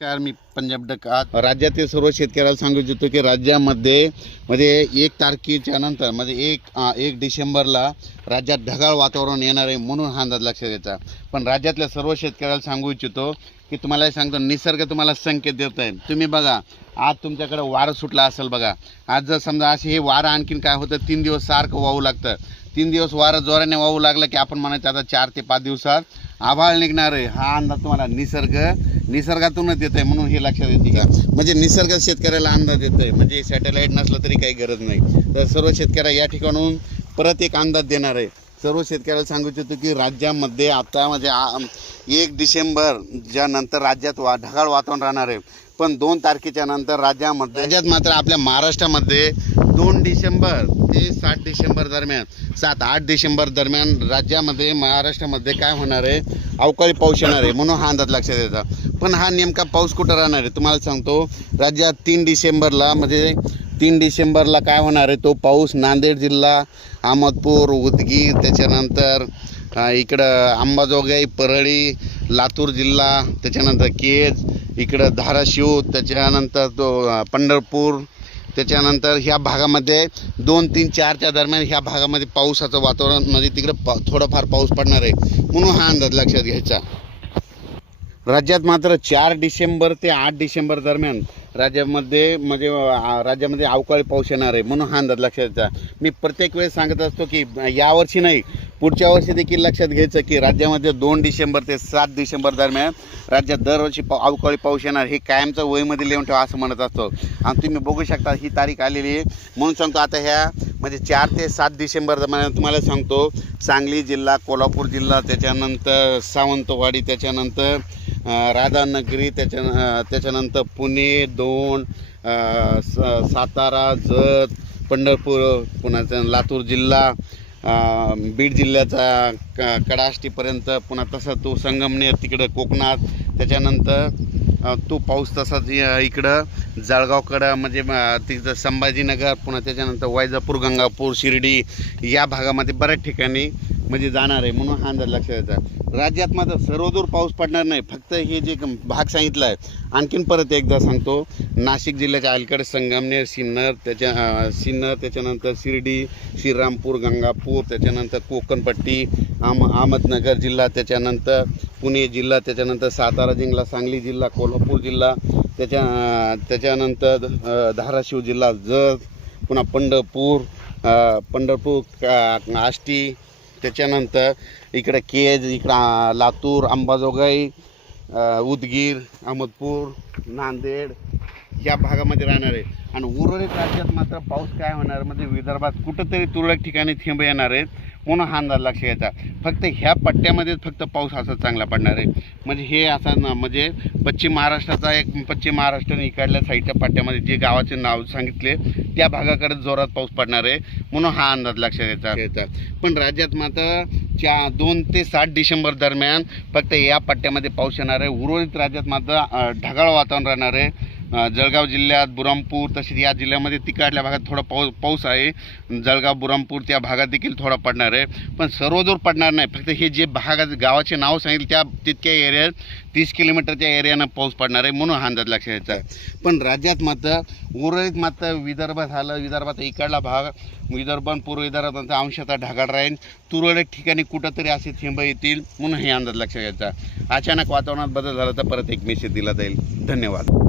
नमस्कार मी पंजाब डकात राज्यातील सर्व शेतकऱ्याला सांगू इच्छितो की राज्यामध्ये म्हणजे एक तारखेच्या नंतर म्हणजे एक एक डिसेंबरला राज्यात ढगाळ वातावरण येणार आहे म्हणून हा अंदाज लक्षात घ्यायचा पण राज्यातल्या सर्व शेतकऱ्याला सांगू इच्छितो की तुम्हाला सांगतो निसर्ग तुम्हाला संकेत देत आहे. तुम्ही बघा आज तुमच्याकडे वारं सुटला असेल बघा. आज जर समजा असे हे वारं आणखीन काय होतं तीन दिवस सारखं वाहू लागतं. तीन दिवस वारं जोराने वाहू लागलं की आपण म्हणायचं आता चार ते पाच दिवसात आभाळ निघणार आहे. हा अंदाज तुम्हाला निसर्ग निसर्गातूनच येत आहे म्हणून हे लक्षात येते का? म्हणजे निसर्ग शेतकऱ्याला अंदाज येत आहे म्हणजे सॅटेलाईट नसलं तरी काही गरज नाही. तर सर्व शेतकऱ्या या ठिकाणून परत एक अंदाज देणार आहे. सर्व शेतकऱ्याला सांगू इच्छितो की राज्यामध्ये आता म्हणजे एक डिसेंबर ज्या नंतर राज्यात वा ढगाळ वातावरण राहणार आहे. पण दोन तारखेच्या नंतर राज्यामध्ये राज्यात मात्र आपल्या महाराष्ट्रामध्ये दोन डिसेंबर ते सात डिसेंबर दरम्यान सात आठ डिसेंबर दरम्यान राज्यामध्ये महाराष्ट्रामध्ये काय होणार आहे? अवकाळी पाऊस येणार आहे म्हणून हा अंदाज लक्षात येतो. पण हा नेमका पाऊस कुठं राहणार आहे तुम्हाला सांगतो. राज्यात तीन डिसेंबरला म्हणजे तीन डिसेंबरला काय होणार आहे? तो पाऊस नांदेड जिल्हा अहमदपूर उदगीर त्याच्यानंतर इकडं अंबाजोगाई परळी लातूर जिल्हा त्याच्यानंतर केज इकडं धाराशिव त्याच्यानंतर तो पंढरपूर त्याच्यानंतर ह्या भागामध्ये दोन तीन चारच्या दरम्यान ह्या भागामध्ये पावसाचं वातावरण म्हणजे तिकडं पा थोडाफार पाऊस पडणार आहे. म्हणून हा अंदाज लक्षात घ्यायचा. राज्यात मात्र चार डिसेंबर ते आठ डिसेंबर दरम्यान राज्यामध्ये म्हणजे राज्यामध्ये अवकाळी पाऊस येणार आहे. म्हणून हा अंदाज लक्षात घ्यायचा. मी प्रत्येक वेळेस सांगत असतो की यावर्षी नाही पुढच्या वर्षी देखील लक्षात घ्यायचं की राज्यामध्ये दोन डिसेंबर ते सात डिसेंबर दरम्यान राज्यात दरवर्षी पा अवकाळी पाऊस येणार हे कायमचं वयमध्ये लिहून ठेवा असं म्हणत असतो. आणि तुम्ही बघू शकता ही तारीख आलेली आहे. म्हणून सांगतो आता ह्या म्हणजे चार ते सात डिसेंबर दरम्यान तुम्हाला सांगतो सांगली जिल्हा कोल्हापूर जिल्हा त्याच्यानंतर सावंतवाडी त्याच्यानंतर राधानगरी त्याच्या त्याच्यानंतर पुणे दोन स- सातारा जत पंढरपूर पुन्हा लातूर जिल्हा बीड जिल्ह्याचा क कडाष्टीपर्यंत पुन्हा तसा तो संगमनेर तिकडं कोकणात त्याच्यानंतर तो पाऊस तसाच इकडं जळगावकडं म्हणजे तिथं संभाजीनगर पुन्हा त्याच्यानंतर वैजापूर गंगापूर शिर्डी या भागामध्ये बऱ्याच ठिकाणी म्हणजे जाणार आहे म्हणून हा अंदाज लक्षात येतात राज्यात मात्र सर्वदूर पाऊस पडणार नाही. फक्त हे जे भाग सांगितला आहे आणखीन परत एकदा सांगतो. नाशिक जिल्ह्याच्या अलीकडे संगमनेर सिन्नर त्याच्या सिन्नर त्याच्यानंतर शिर्डी श्रीरामपूर गंगापूर त्याच्यानंतर कोकणपट्टी आम अहमदनगर जिल्हा त्याच्यानंतर पुणे जिल्हा त्याच्यानंतर सातारा जिल्हा सांगली जिल्हा कोल्हापूर जिल्हा त्याच्या त्याच्यानंतर धाराशिव जिल्हा जत पुन्हा पंढरपूर पंढरपूर का- आष्टी त्याच्यानंतर इकडं केज इकडं लातूर अंबाजोगाई उदगीर अहमदपूर नांदेड या भागामध्ये राहणार आहे. आणि उर्वरित राज्यात मात्र पाऊस काय होणार? म्हणजे विदर्भात कुठंतरी तुरळक ठिकाणी थेंब येणार आहेत. म्हणून हा अंदाज लक्ष घ्यायचा फक्त ह्या पट्ट्यामध्येच फक्त पाऊस असा चांगला पडणार आहे. म्हणजे हे असं ना म्हणजे पश्चिम महाराष्ट्राचा एक पश्चिम महाराष्ट्र इकडल्या साईडच्या पट्ट्यामध्ये जे गावाचे नाव सांगितले त्या भागाकडे जोरात पाऊस पडणार आहे. म्हणून हा अंदाज लक्षात घ्यायचा घ्यायचा पण राज्यात मात्र च्या दोन ते सात डिसेंबर दरम्यान फक्त या पट्ट्यामध्ये पाऊस येणार आहे. उर्वरित राज्यात मात्र ढगाळ वातावरण राहणार आहे. जळगाव जिल्ह्यात बुरामपूर तसेच या जिल्ह्यामध्ये तिकडल्या भागात थोडा पाऊस पाऊस आहे. जळगाव बुरामपूर त्या भागात देखील थोडा पडणार आहे. पण सर्वदूर पडणार नाही. फक्त हे जे भागात गावाचे नाव सांगितले त्या तितक्या एरियात तीस किलोमीटरच्या एरियानं पाऊस पडणार आहे म्हणून हा अंदाज लक्षात घ्यायचा आहे. पण राज्यात मात्र उर्वरित मात्र विदर्भ झालं. विदर्भाचा इकडला भाग विदर्भ पूर्व विदर्भात अंशतः ढगाळ राहील. तुरळक ठिकाणी कुठंतरी असे थेंब येतील म्हणून हे अंदाज लक्षात घ्यायचा अचानक वातावरणात बदल झाला तर परत एक मेसेज दिला जाईल. धन्यवाद.